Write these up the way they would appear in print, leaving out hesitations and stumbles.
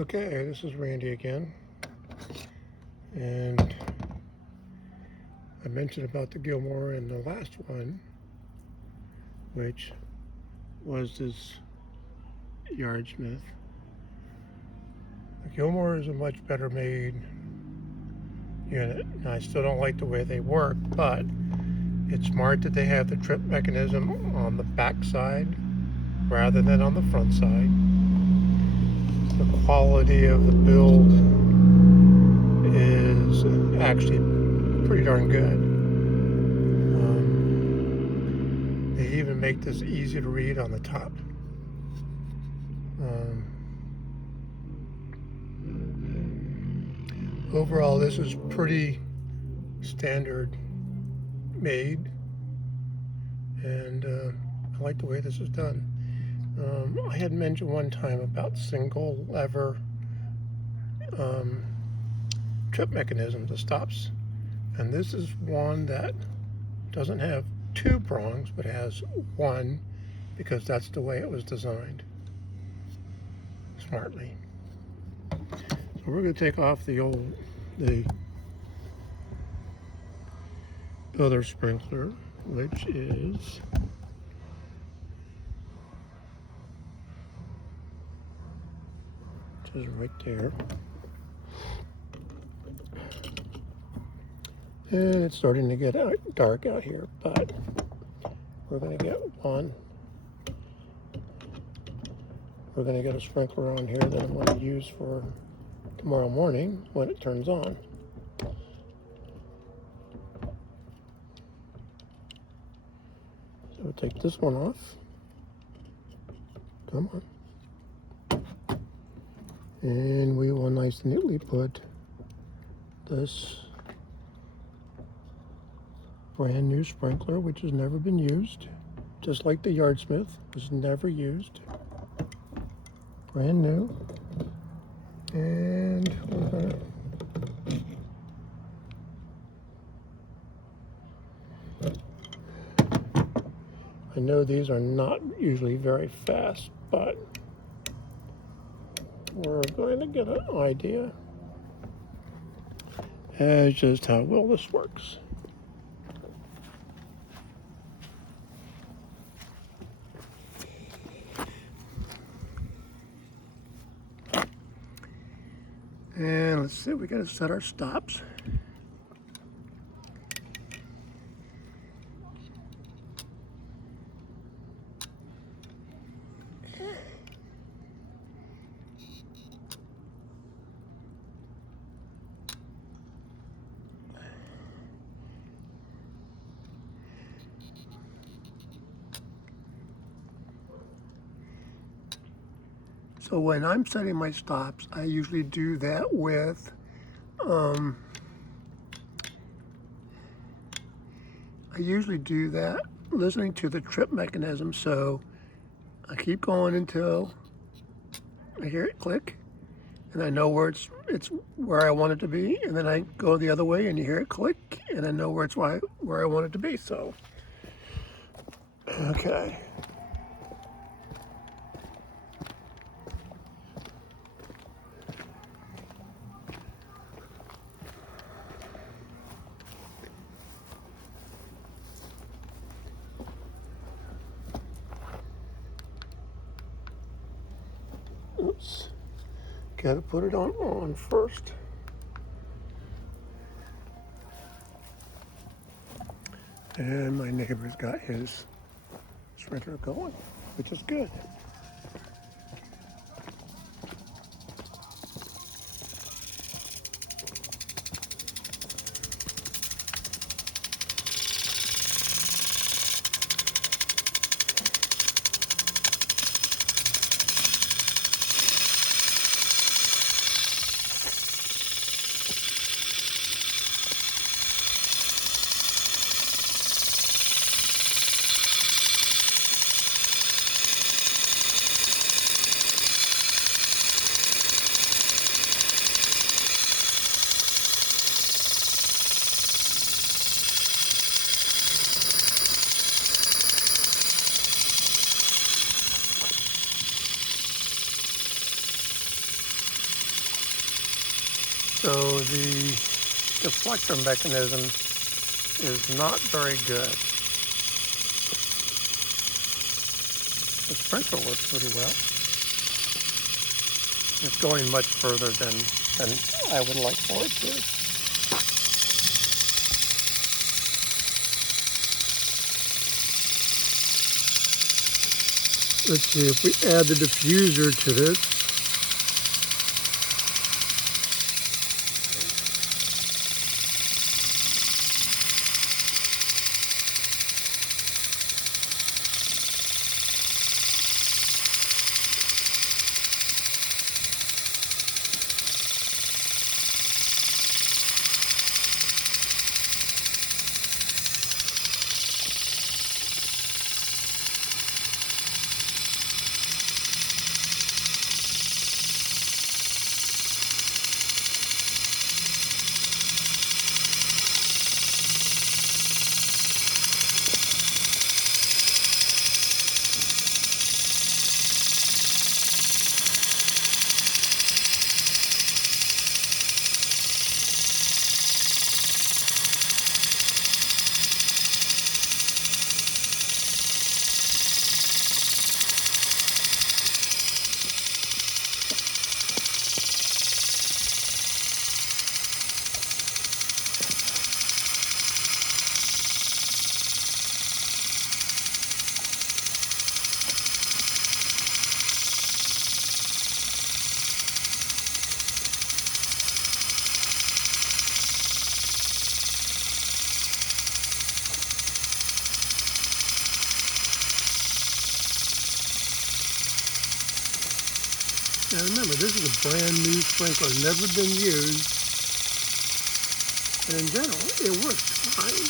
Okay, this is Randy again, and I mentioned about the Gilmour in the last one, which was this yardsmith. The Gilmour is a much better made unit. Now, I still don't like the way they work, but it's smart that they have the trip mechanism on the back side rather than on the front side. The quality of the build is actually pretty darn good. They even make this easy to read on the top. Overall, this is pretty standard made, and I like the way this is done. I had mentioned one time about single lever trip mechanism, the stops, and this is one that doesn't have two prongs but has one, because that's the way it was designed smartly. So we're going to take off the other sprinkler, which is right there. And it's starting to get dark out here, but we're going to get one. We're going to get a sprinkler on here that I'm going to use for tomorrow morning when it turns on. So we'll take this one off. Come on. And we will nice and neatly put this brand new sprinkler, which has never been used, just like the yardsmith was never used. Brand new. And we're gonna I know these are not usually very fast, but we're going to get an idea as just how well this works. And let's see, we got to set our stops. So when I'm setting my stops, I usually do that with listening to the trip mechanism. So I keep going until I hear it click, and I know where it's where I want it to be, and then I go the other way and you hear it click, and I know where I want it to be. So okay. Oops. Gotta put it on first. And my neighbor's got his sprinkler going, which is good. So the deflector mechanism is not very good. The sprinkler works pretty well. It's going much further than I would like for it to. Let's see, if we add the diffuser to this, now remember, this is a brand new sprinkler, never been used, and in general, it works fine.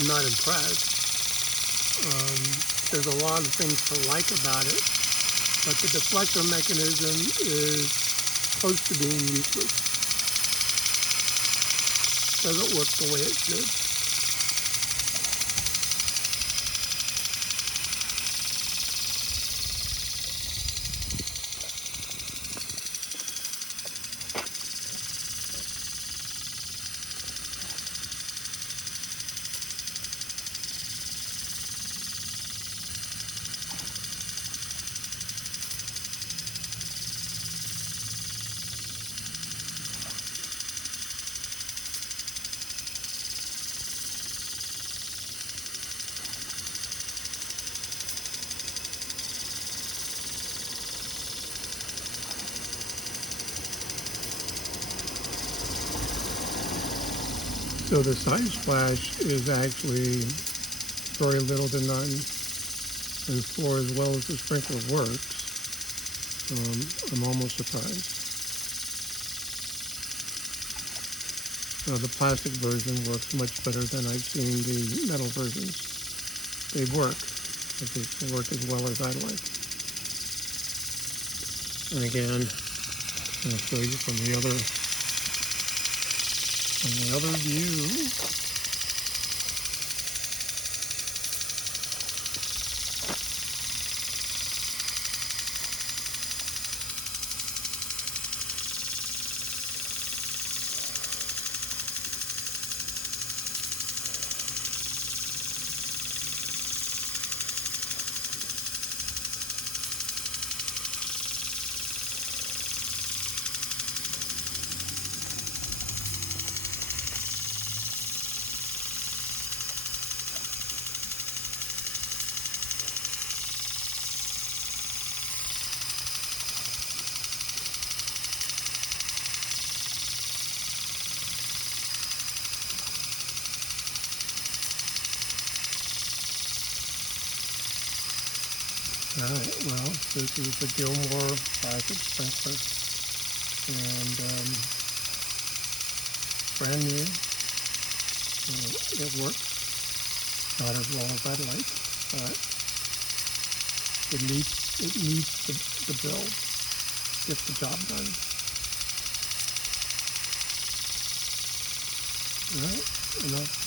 I'm not impressed. There's a lot of things to like about it, but the deflector mechanism is close to being useless. Doesn't work the way it should. So the side splash is actually very little to none, and for as well as the sprinkler works, I'm almost surprised. The plastic version works much better than I've seen the metal versions. They work, but they work as well as I'd like. And again, I'll show you from the other view. Alright, well, this is the Gilmour Plastic Sprinkler, and brand new. It works, not as well as I'd like, but it needs the build, get the job done. Alright, enough